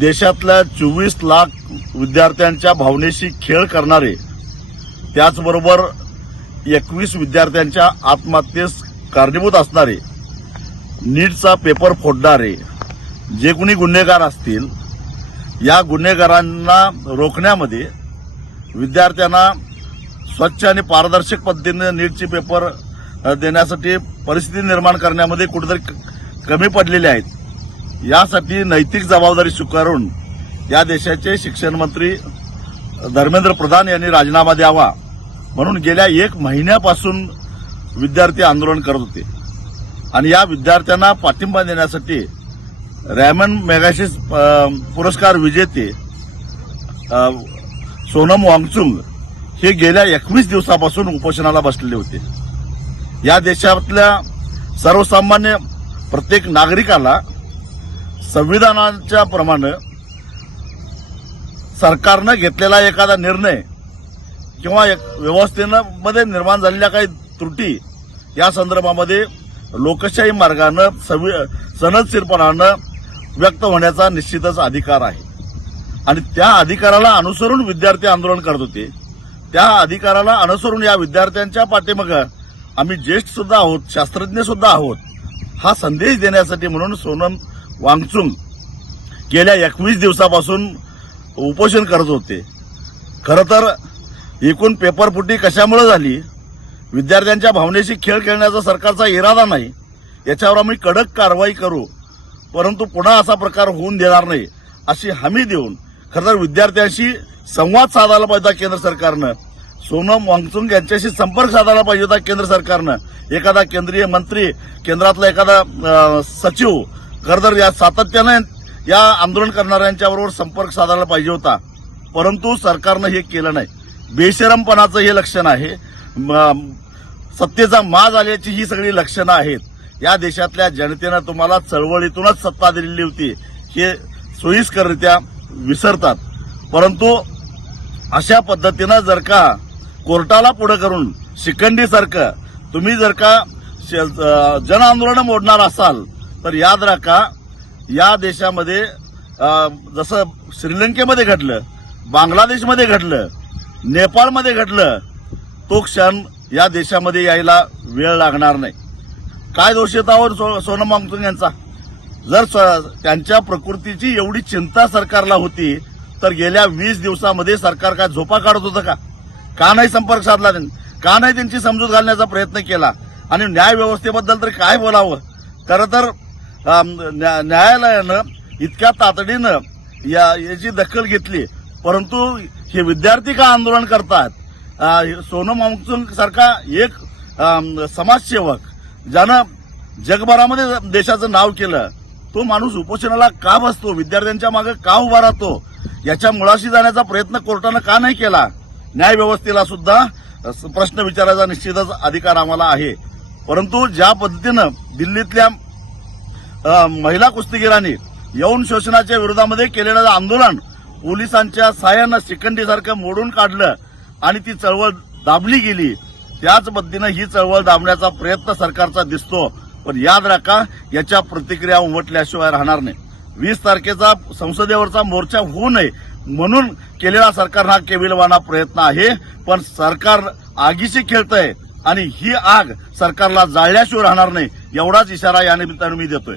देशातल्या 24 लाख विद्यार्थ्यांच्या भावनेशी खेळ करणारे, त्याचबरोबर 21 विद्यार्थ्यांच्या आत्महत्येस कारणीभूत असणारे, नीटचा पेपर फोडणारे जे कोणी गुन्हेगार असतील, या गुन्हेगारांना रोखण्यामध्ये, विद्यार्थ्यांना स्वच्छ आणि पारदर्शक पद्धतीने नीटचे पेपर देण्यासाठी परिस्थिती निर्माण करण्यामध्ये कुठेतरी कमी पडलेले आहेत. यासाठी नैतिक जबाबदारी स्वीकारून या देशाचे शिक्षण मंत्री धर्मेंद्र प्रधान यांनी राजीनामा द्यावा म्हणून गेल्या 1 महिन्यापासून विद्यार्थी आंदोलन करत होते. आणि या विद्यार्थ्यांना पाठिंबा देण्यासाठी रॅमन मॅगसेसे पुरस्कार विजेते सोनम वांगचुक हे गेल्या 21 दिवसापासून उपोषणाला बसलेले होते. या देशातल्या सर्वसामान्य प्रत्येक नागरिकाला संविधानाच्या प्रमाणे सरकारनं घेतलेला एखादा निर्णय किंवा व्यवस्थेमध्ये निर्माण झालेल्या काही त्रुटी या संदर्भामध्ये लोकशाही मार्गानं सनदशीरपणानं व्यक्त होण्याचा निश्चितच अधिकार आहे. आणि त्या अधिकाराला अनुसरून विद्यार्थी आंदोलन करत होते. त्या अधिकाराला अनुसरून या विद्यार्थ्यांच्या पाठीमागे आम्ही ज्येष्ठ सुद्धा आहोत, शास्त्रज्ञ सुद्धा आहोत, हा संदेश देण्यासाठी म्हणून सोनम वांगचुक गेल्या 21 दिवसापासून उपोषण करत होते. खरं तर एकूण पेपरफुटी कशामुळे झाली, विद्यार्थ्यांच्या भावनेशी खेळ खेळण्याचा सरकारचा इरादा नाही, याच्यावर आम्ही कडक कारवाई करू, परंतु पुन्हा असा प्रकार होऊन देणार नाही अशी हमी देऊन खरं तर विद्यार्थ्यांशी संवाद साधायला पाहिजे होता केंद्र सरकारनं. सोनम वांगचुक यांच्याशी संपर्क साधायला पाहिजे होता केंद्र सरकारनं. एखादा केंद्रीय मंत्री, केंद्रातला एखादा सचिव खरं तर या सातत्यानं या आंदोलन करणाऱ्यांच्या बरोबर संपर्क साधायला पाहिजे होता, परंतु सरकारनं हे केलं नाही. बेशरमपणाचं हे लक्षण आहे. सत्तेचा माज आल्याची ही सगळी लक्षणं आहेत. या देशातल्या जनतेनं तुम्हाला चळवळीतूनच सत्ता दिलेली होती हे सोयीस्कररित्या विसरतात. परंतु अशा पद्धतीनं जर का कोर्टाला पुढे करून शिखंडीसारखं तुम्ही जर का जन आंदोलन मोडणार असाल तर याद राखा, या देशामध्ये जसं श्रीलंकेमध्ये घडलं, बांगलादेशमध्ये घडलं, नेपाळमध्ये घडलं, तो क्षण या देशामध्ये यायला वेळ लागणार नाही. काय दोष येत आहोत सोनम वांगचुक यांचा? जर त्यांच्या प्रकृतीची एवढी चिंता सरकारला होती तर गेल्या 20 दिवसामध्ये सरकार काय झोपा काढत होतं का? का नाही संपर्क साधला त्यांनी? का नाही त्यांची समजूत घालण्याचा प्रयत्न केला? आणि न्याय व्यवस्थेबद्दल तरी काय बोलावं? खरं तर न्यायालयानं इतक्या तातडीनं याची दखल घेतली, परंतु हे विद्यार्थी का आंदोलन करतात? सोनम वांगचुक सारखा एक समाजसेवक ज्यानं जगभरामध्ये देशाचं नाव केलं, तो माणूस उपोषणाला का बसतो? विद्यार्थ्यांच्या मागे का उभा राहतो? याच्या मुळाशी जाण्याचा प्रयत्न कोर्टानं का नाही केला? न्याय व्यवस्थेला सुद्धा प्रश्न विचारायचा निश्चितच अधिकार आम्हाला आहे. परंतु ज्या पद्धतीनं दिल्लीतल्या महिला कुस्तीगिरांनी यौन शोषणाच्या विरोधामध्ये केलेलं आंदोलन पोलिसांच्या सहाय्यानं शिखंडीसारखं मोडून काढलं आणि ती चळवळ दाबली गेली, त्याच पद्धतीनं ही चळवळ दाबण्याचा प्रयत्न सरकारचा दिसतो. पण याद राखा, याच्या प्रतिक्रिया उमटल्याशिवाय राहणार नाही. 20 तारखेचा संसदेवरचा मोर्चा होऊ नये म्हणून केलेला सरकार हा केविलवाणा प्रयत्न आहे. पण सरकार आगीशी खेळतंय आणि ही आग सरकारला जाळल्याशिवाय राहणार नाही, एवढाच इशारा या निमित्तानं मी देतोय.